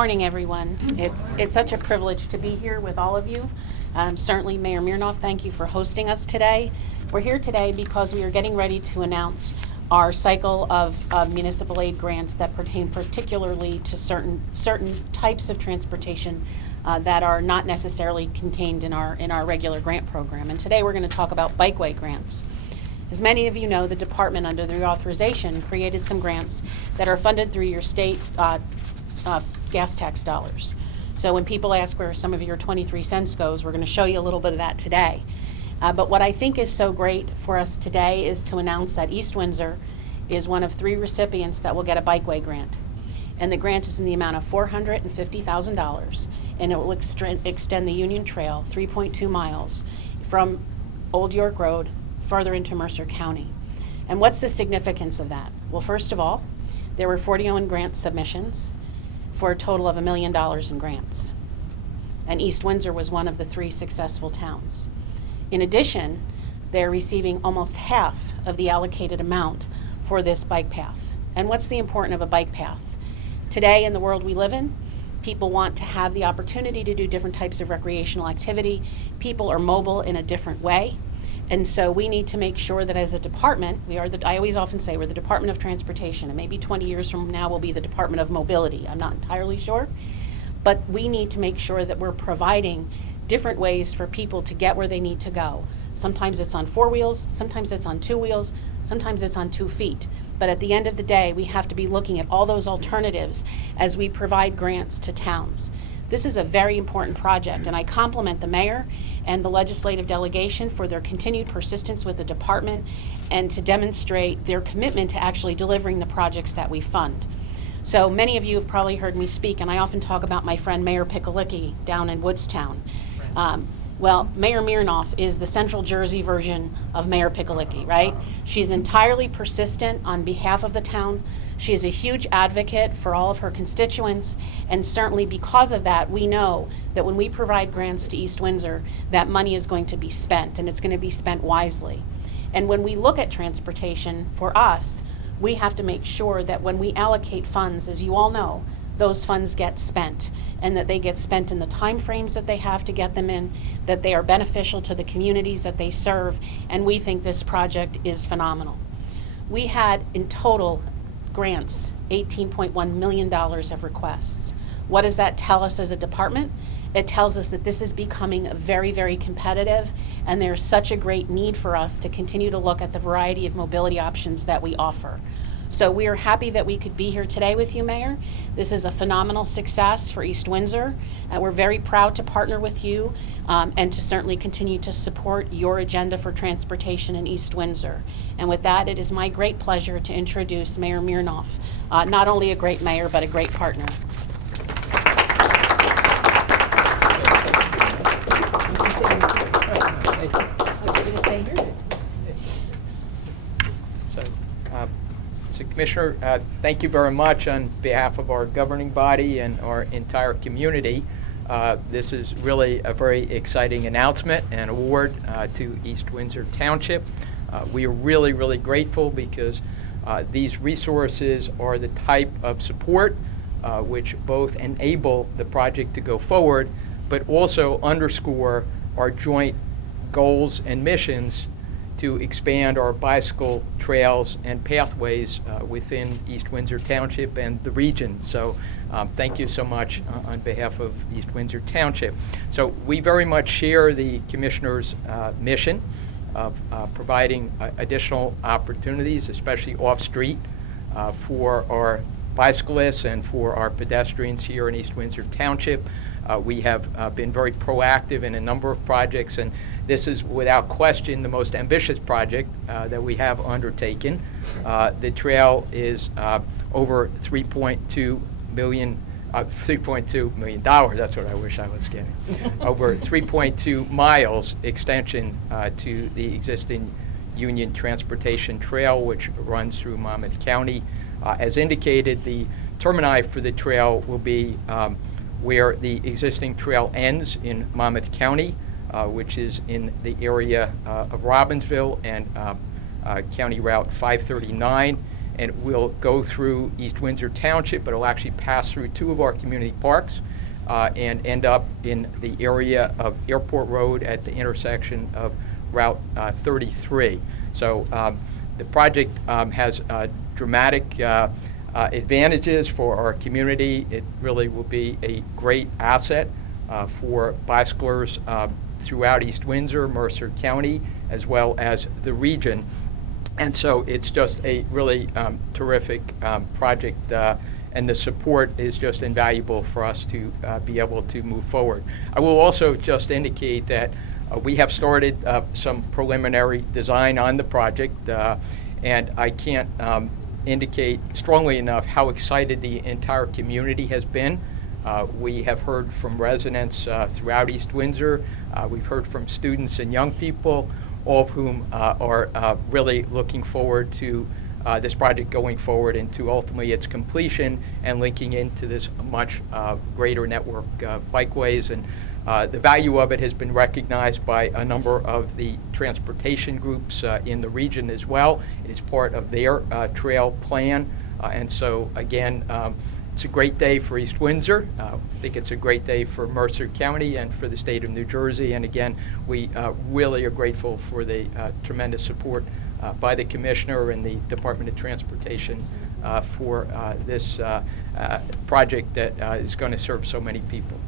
morning, everyone. It's such a privilege to be here with all of you. Certainly, Mayor Mirnoff, thank you for hosting us today. We're here today because we are getting ready to announce our cycle of municipal aid grants that pertain particularly to certain types of transportation that are not necessarily contained in our regular grant program. And today we're going to talk about bikeway grants. As many of you know, the department under the reauthorization created some grants that are funded through your state gas tax dollars. So when people ask where some of your 23 cents goes, we're going to show you a little bit of that today. But what I think is so great for us today is to announce that East Windsor is one of 3 recipients that will get a bikeway grant. And the grant is in the amount of $450,000, and it will extend the Union Trail 3.2 miles from Old York Road further into Mercer County. And what's the significance of that? Well, first of all, there were 41 grant submissions for a total of $1 million in grants. And East Windsor was one of the 3 successful towns. In addition, they're receiving almost half of the allocated amount for this bike path. And what's the importance of a bike path? Today, in the world we live in, people want to have the opportunity to do different types of recreational activity. People are mobile in a different way. And so we need to make sure that as a department, I always often say we're the Department of Transportation, and maybe 20 years from now we'll be the Department of Mobility. I'm not entirely sure. But we need to make sure that we're providing different ways for people to get where they need to go. Sometimes it's on 4 wheels, sometimes it's on 2 wheels, sometimes it's on 2 feet. But at the end of the day, we have to be looking at all those alternatives as we provide grants to towns. This is a very important project, and I compliment the mayor and the legislative delegation for their continued persistence with the department and to demonstrate their commitment to actually delivering the projects that we fund. So many of you have probably heard me speak, and I often talk about my friend Mayor Picolicki down in Woodstown. Well, Mayor Mirnoff is the Central Jersey version of Mayor Picolicki, right? She's entirely persistent on behalf of the town. She is a huge advocate for all of her constituents, and certainly because of that, we know that when we provide grants to East Windsor, that money is going to be spent, and it's going to be spent wisely. And when we look at transportation, for us, we have to make sure that when we allocate funds, as you all know, those funds get spent, and that they get spent in the time frames that they have to get them in, that they are beneficial to the communities that they serve, and we think this project is phenomenal. We had in total grants, $18.1 million of requests. What does that tell us as a department? It tells us that this is becoming very, very competitive, and there's such a great need for us to continue to look at the variety of mobility options that we offer. So we are happy that we could be here today with you, Mayor. This is a phenomenal success for East Windsor. We're very proud to partner with you and to certainly continue to support your agenda for transportation in East Windsor. And with that, it is my great pleasure to introduce Mayor Mirnoff, not only a great mayor, but a great partner. Commissioner, thank you very much on behalf of our governing body and our entire community. This is really a very exciting announcement and award to East Windsor Township. We are really, really grateful because these resources are the type of support which both enable the project to go forward, but also underscore our joint goals and missions to expand our bicycle trails and pathways within East Windsor Township and the region. So thank you so much on behalf of East Windsor Township. So we very much share the Commissioner's mission of providing additional opportunities, especially off-street, for our bicyclists and for our pedestrians here in East Windsor Township. We have been very proactive in a number of projects, and this is without question the most ambitious project that we have undertaken. The trail is over $3.2 million, that's what I wish I was getting. Over 3.2 miles extension to the existing Union Transportation Trail, which runs through Monmouth County. As indicated, the termini for the trail will be where the existing trail ends in Monmouth County, which is in the area of Robbinsville and County Route 539, and it will go through East Windsor Township, but it'll actually pass through 2 of our community parks and end up in the area of Airport Road at the intersection of Route 33. So the project has dramatic advantages for our community. It really will be a great asset for bicyclers throughout East Windsor, Mercer County, as well as the region. And so it's just a really terrific project, and the support is just invaluable for us to be able to move forward. I will also just indicate that we have started some preliminary design on the project, and I can't indicate strongly enough how excited the entire community has been. We have heard from residents throughout East Windsor. We've heard from students and young people, all of whom are really looking forward to this project going forward and to ultimately its completion and linking into this much greater network of bikeways. And the value of it has been recognized by a number of the transportation groups in the region as well. It is part of their trail plan. And so, again, it's a great day for East Windsor. I think it's a great day for Mercer County and for the state of New Jersey. And again, we really are grateful for the tremendous support by the Commissioner and the Department of Transportation for this project that is going to serve so many people.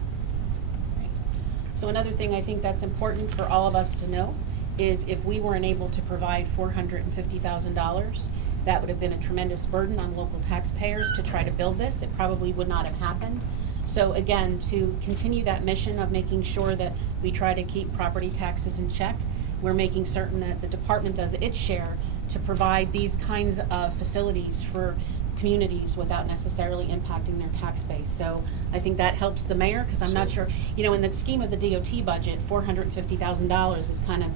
So another thing I think that's important for all of us to know is if we weren't able to provide $450,000, that would have been a tremendous burden on local taxpayers to try to build this. It probably would not have happened. So again, to continue that mission of making sure that we try to keep property taxes in check, we're making certain that the department does its share to provide these kinds of facilities for communities without necessarily impacting their tax base. So I think that helps the mayor, because I'm not sure, in the scheme of the DOT budget, $450,000 is kind of,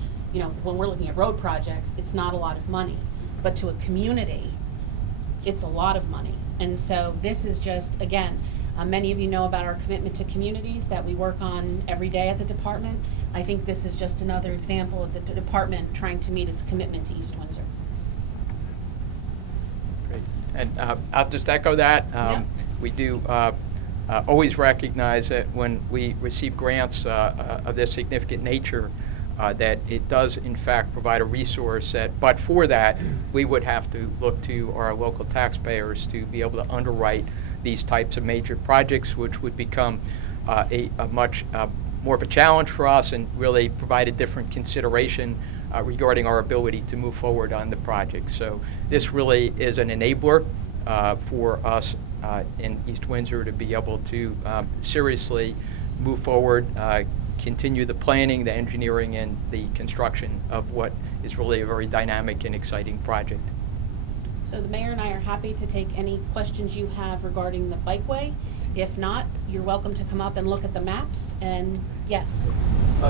when we're looking at road projects, it's not a lot of money. But to a community, it's a lot of money. And so this is just, again, many of you know about our commitment to communities that we work on every day at the department. I think this is just another example of the department trying to meet its commitment to East Windsor. Great. And I'll just echo that. We do always recognize that when we receive grants of this significant nature, that it does in fact provide a resource that, but for that, we would have to look to our local taxpayers to be able to underwrite these types of major projects, which would become a much more of a challenge for us and really provide a different consideration regarding our ability to move forward on the project. So this really is an enabler for us in East Windsor to be able to seriously move forward, continue the planning, the engineering, and the construction of what is really a very dynamic and exciting project. So the mayor and I are happy to take any questions you have regarding the bikeway. If not, you're welcome to come up and look at the maps. And yes.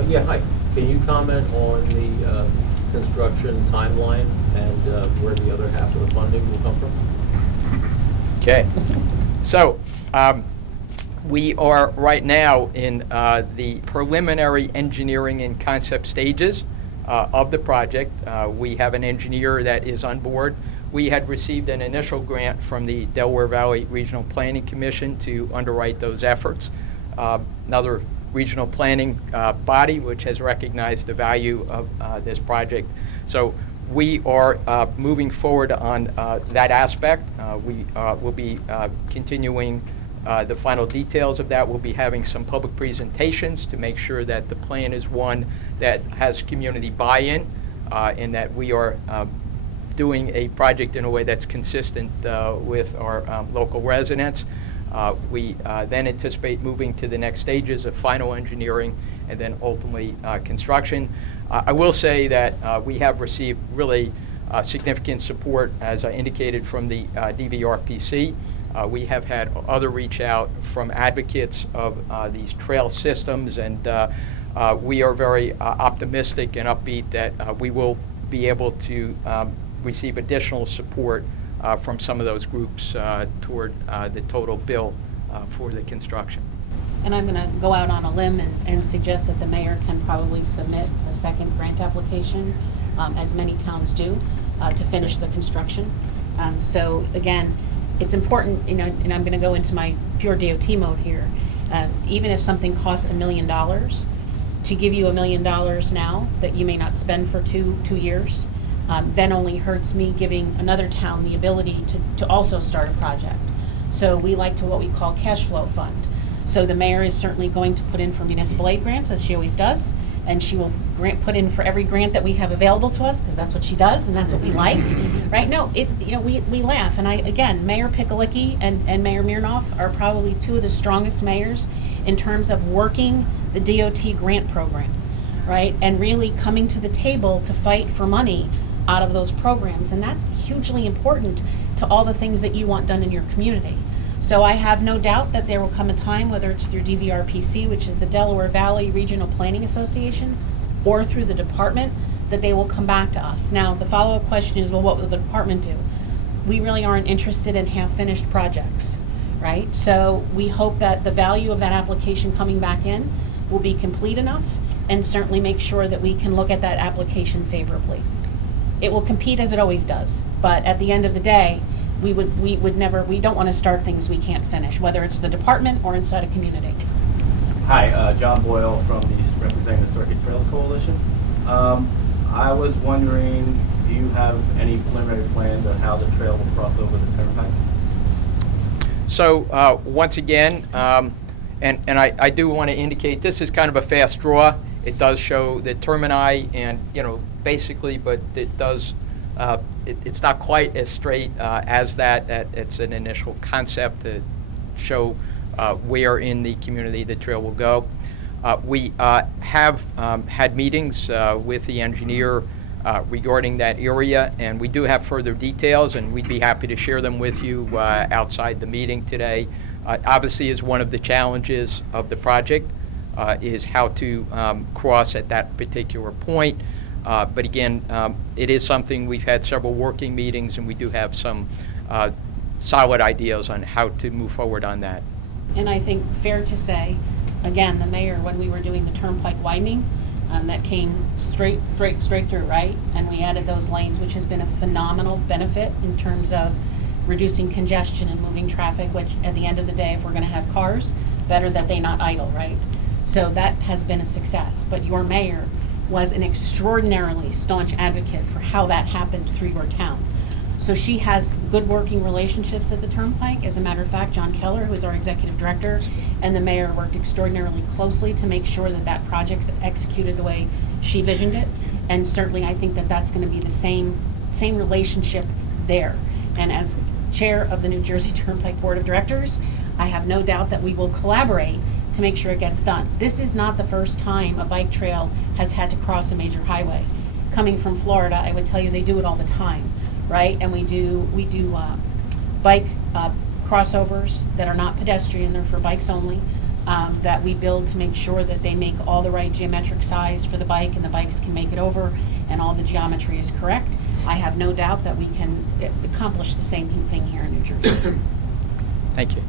Yeah, hi. Can you comment on the construction timeline and where the other half of the funding will come from? Okay. So we are right now in the preliminary engineering and concept stages of the project. We have an engineer that is on board. We had received an initial grant from the Delaware Valley Regional Planning Commission to underwrite those efforts. Another regional planning body which has recognized the value of this project. So we are moving forward on that aspect. We will be continuing the final details of that. We'll be having some public presentations to make sure that the plan is one that has community buy-in and that we are doing a project in a way that's consistent with our local residents. We then anticipate moving to the next stages of final engineering and then ultimately construction. I will say that we have received really significant support, as I indicated, from the DVRPC. We have had other reach out from advocates of these trail systems, and we are very optimistic and upbeat that we will be able to receive additional support from some of those groups toward the total bill for the construction. And I'm going to go out on a limb and suggest that the mayor can probably submit a second grant application, as many towns do, to finish the construction. So again, it's important, and I'm going to go into my pure DOT mode here. Even if something costs $1 million, to give you $1 million now that you may not spend for two years, then only hurts me giving another town the ability to also start a project. So we like to what we call cash flow fund. So the mayor is certainly going to put in for municipal aid grants, as she always does, and she will put in for every grant that we have available to us, because that's what she does, and that's what we like, right? No, we laugh, and again, Mayor Picolicki and Mayor Mirnoff are probably two of the strongest mayors in terms of working the DOT grant program, right? And really coming to the table to fight for money out of those programs, and that's hugely important to all the things that you want done in your community. So I have no doubt that there will come a time, whether it's through DVRPC, which is the Delaware Valley Regional Planning Association, or through the department, that they will come back to us. Now, the follow-up question is, well, what will the department do? We really aren't interested in half-finished projects, right? So we hope that the value of that application coming back in will be complete enough, and certainly make sure that we can look at that application favorably. It will compete as it always does, but at the end of the day, we don't want to start things we can't finish, whether it's the department or inside a community. Hi, John Boyle representing the Circuit Trails Coalition. I was wondering, do you have any preliminary plans on how the trail will cross over the turnpike? So once again, and I do want to indicate this is kind of a fast draw. It does show the termini, and basically, but it does. It's not quite as straight as that. It's an initial concept to show where in the community the trail will go. We have had meetings with the engineer regarding that area, and we do have further details, and we'd be happy to share them with you outside the meeting today. Obviously, is one of the challenges of the project is how to cross at that particular point. But again, it is something we've had several working meetings, and we do have some solid ideas on how to move forward on that. And I think fair to say, again, the mayor, when we were doing the turnpike widening, that came straight through, right? And we added those lanes, which has been a phenomenal benefit in terms of reducing congestion and moving traffic, which at the end of the day, if we're going to have cars, better that they not idle, right? So that has been a success. But your mayor was an extraordinarily staunch advocate for how that happened through your town. So she has good working relationships at the Turnpike. As a matter of fact, John Keller, who is our executive director, and the mayor worked extraordinarily closely to make sure that that project's executed the way she visioned it. And certainly I think that that's going to be the same relationship there. And as chair of the New Jersey Turnpike Board of Directors, I have no doubt that we will collaborate to make sure it gets done. This is not the first time a bike trail has had to cross a major highway. Coming from Florida, I would tell you they do it all the time, right? And we do bike crossovers that are not pedestrian, they're for bikes only, that we build to make sure that they make all the right geometric size for the bike and the bikes can make it over and all the geometry is correct. I have no doubt that we can accomplish the same thing here in New Jersey. Thank you.